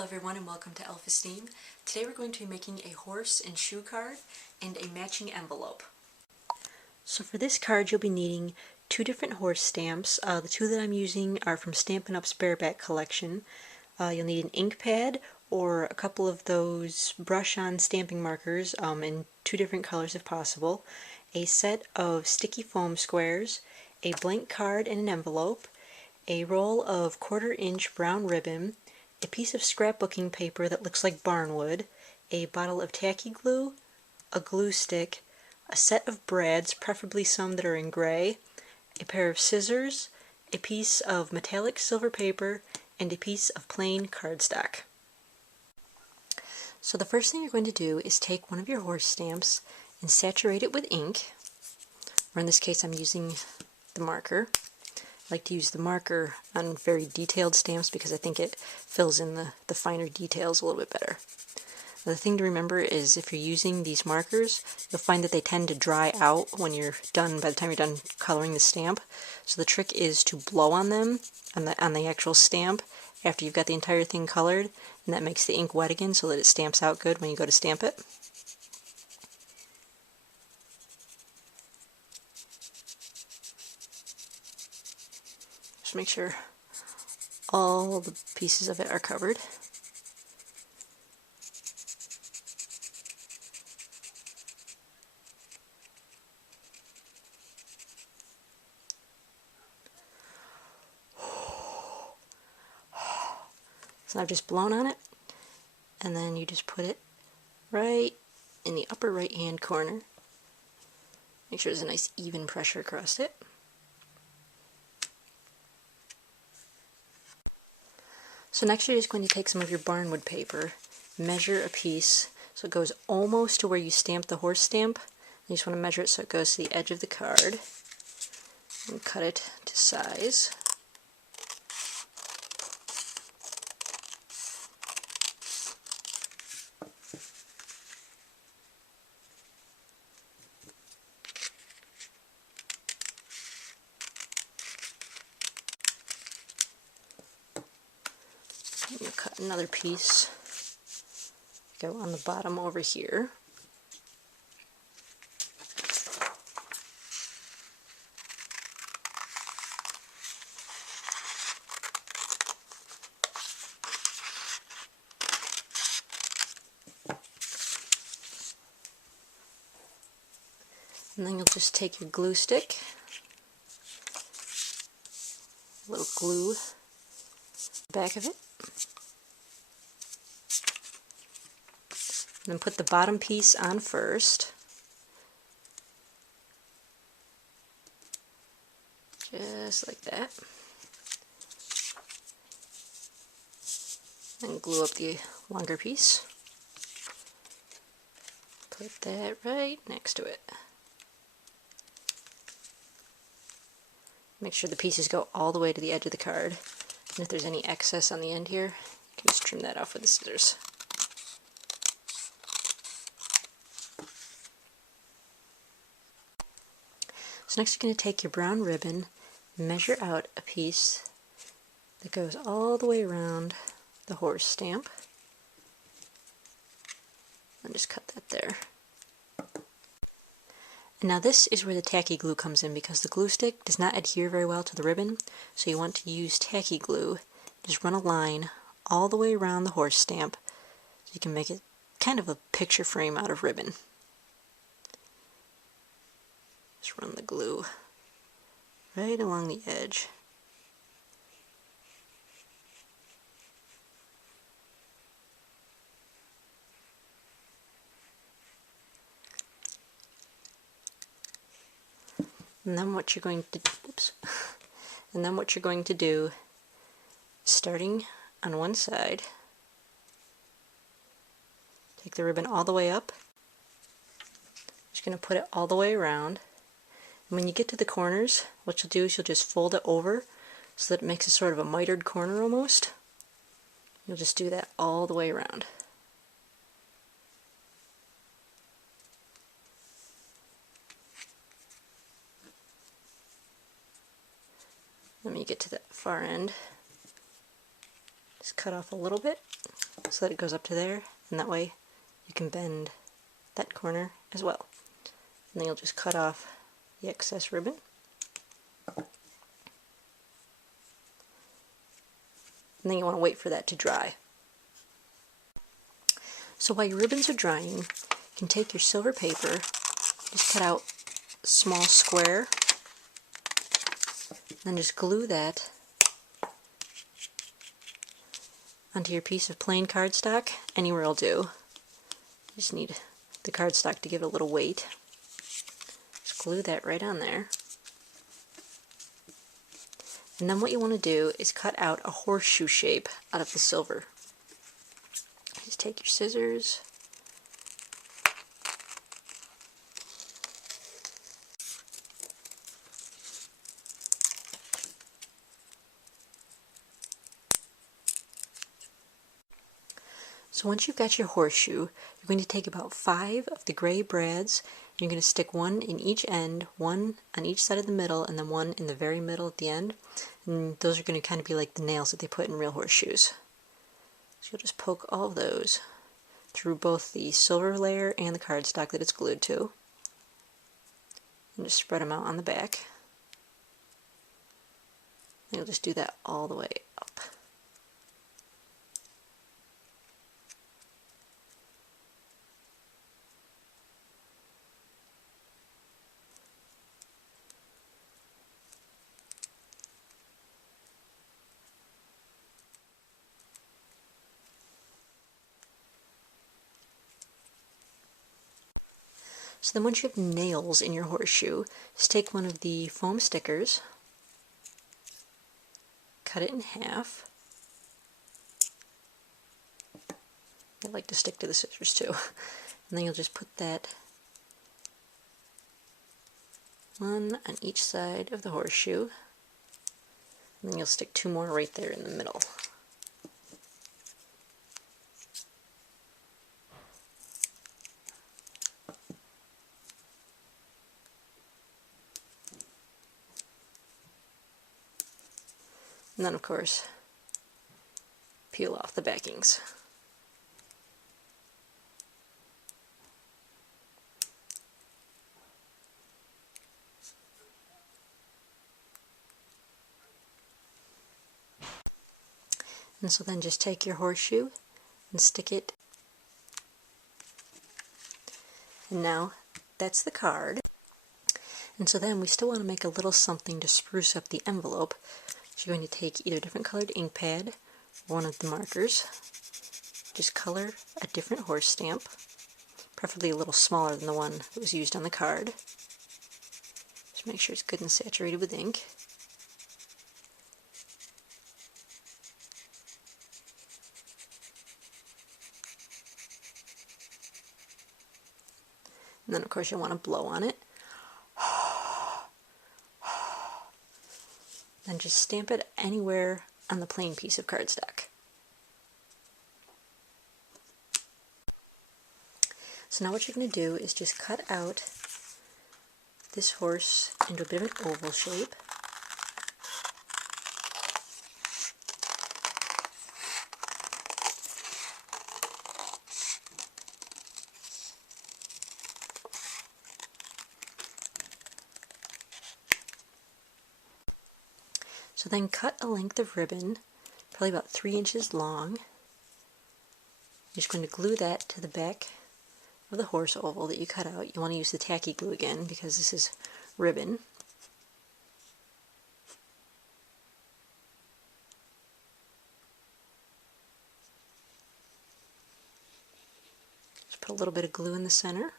Hello everyone and welcome to Elf-esteem. Today we're going to be making a horse and shoe card and a matching envelope. So for this card you'll be needing two different horse stamps. The two that I'm using are from Stampin' Up's Bareback collection. You'll need an ink pad or a couple of those brush-on stamping markers in two different colors if possible, a set of sticky foam squares, a blank card and an envelope, a roll of 1/4-inch brown ribbon, a piece of scrapbooking paper that looks like barnwood, a bottle of tacky glue, a glue stick, a set of brads, preferably some that are in gray, a pair of scissors, a piece of metallic silver paper, and a piece of plain cardstock. So the first thing you're going to do is take one of your horse stamps and saturate it with ink, or in this case I'm using the marker. I like to use the marker on very detailed stamps because I think it fills in the finer details a little bit better. The thing to remember is if you're using these markers, you'll find that they tend to dry out when you're done, by the time you're done coloring the stamp. So the trick is to blow on them, on the actual stamp, after you've got the entire thing colored, and that makes the ink wet again so that it stamps out good when you go to stamp it. Just make sure all the pieces of it are covered. So I've just blown on it, and then you just put it right in the upper right hand corner. Make sure there's a nice even pressure across it. So next you're just going to take some of your barnwood paper, measure a piece so it goes almost to where you stamp the horse stamp. You just want to measure it so it goes to the edge of the card, and cut it to size. And you'll cut another piece, go on the bottom over here. And then you'll just take your glue stick, a little glue the back of it, and then put the bottom piece on first. Just like that. And glue up the longer piece. Put that right next to it. Make sure the pieces go all the way to the edge of the card. And if there's any excess on the end here, you can just trim that off with the scissors. So next you're going to take your brown ribbon, measure out a piece that goes all the way around the horse stamp, and just cut that there. And now this is where the tacky glue comes in, because the glue stick does not adhere very well to the ribbon, so you want to use tacky glue. Just run a line all the way around the horse stamp so you can make it kind of a picture frame out of ribbon. Just run the glue right along the edge. And then what you're going to do, starting on one side, take the ribbon all the way up. Just going to put it all the way around. And when you get to the corners, what you'll do is you'll just fold it over so that it makes a sort of a mitered corner almost. You'll just do that all the way around. Then when you get to that far end, just cut off a little bit. so that it goes up to there, and that way you can bend that corner as well. And then you'll just cut off the excess ribbon. And then you want to wait for that to dry. So while your ribbons are drying, you can take your silver paper, just cut out a small square, and then just glue that onto your piece of plain cardstock. Anywhere will do. You just need the cardstock to give it a little weight. Just glue that right on there. And then what you want to do is cut out a horseshoe shape out of the silver. Just take your scissors, so once you've got your horseshoe, you're going to take about 5 of the gray brads, and you're going to stick one in each end, one on each side of the middle, and then one in the very middle at the end. And those are going to kind of be like the nails that they put in real horseshoes. So you'll just poke all of those through both the silver layer and the cardstock that it's glued to, and just spread them out on the back. And you'll just do that all the way up. So then once you have nails in your horseshoe, just take one of the foam stickers, cut it in half. I like to stick to the scissors too. And then you'll just put that one on each side of the horseshoe. And then you'll stick 2 more right there in the middle. And then, of course, peel off the backings. And so then just take your horseshoe and stick it. And now that's the card. And so then we still want to make a little something to spruce up the envelope. So you're going to take either different colored ink pad or one of the markers. Just color a different horse stamp, preferably a little smaller than the one that was used on the card. Just make sure it's good and saturated with ink. And then of course you'll want to blow on it. Then just stamp it anywhere on the plain piece of cardstock. So now what you're going to do is just cut out this horse into a bit of an oval shape. So then cut a length of ribbon, probably about 3 inches long. You're just going to glue that to the back of the horse oval that you cut out. You want to use the tacky glue again because this is ribbon. Just put a little bit of glue in the center.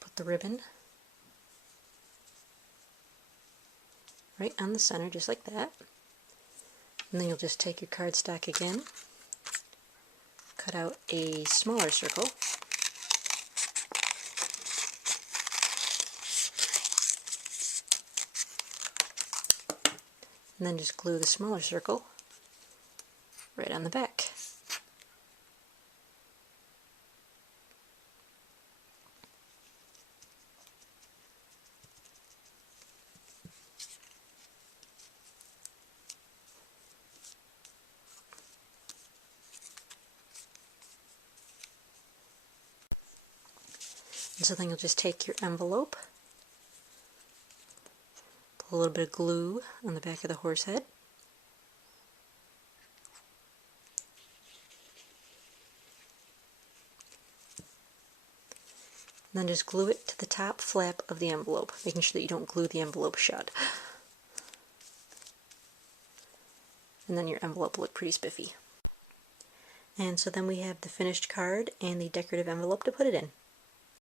Put the ribbon right on the center, just like that. And then you'll just take your cardstock again, cut out a smaller circle, and then just glue the smaller circle right on the back. And so then you'll just take your envelope, put a little bit of glue on the back of the horse head, and then just glue it to the top flap of the envelope, making sure that you don't glue the envelope shut. And then your envelope will look pretty spiffy. And so then we have the finished card and the decorative envelope to put it in.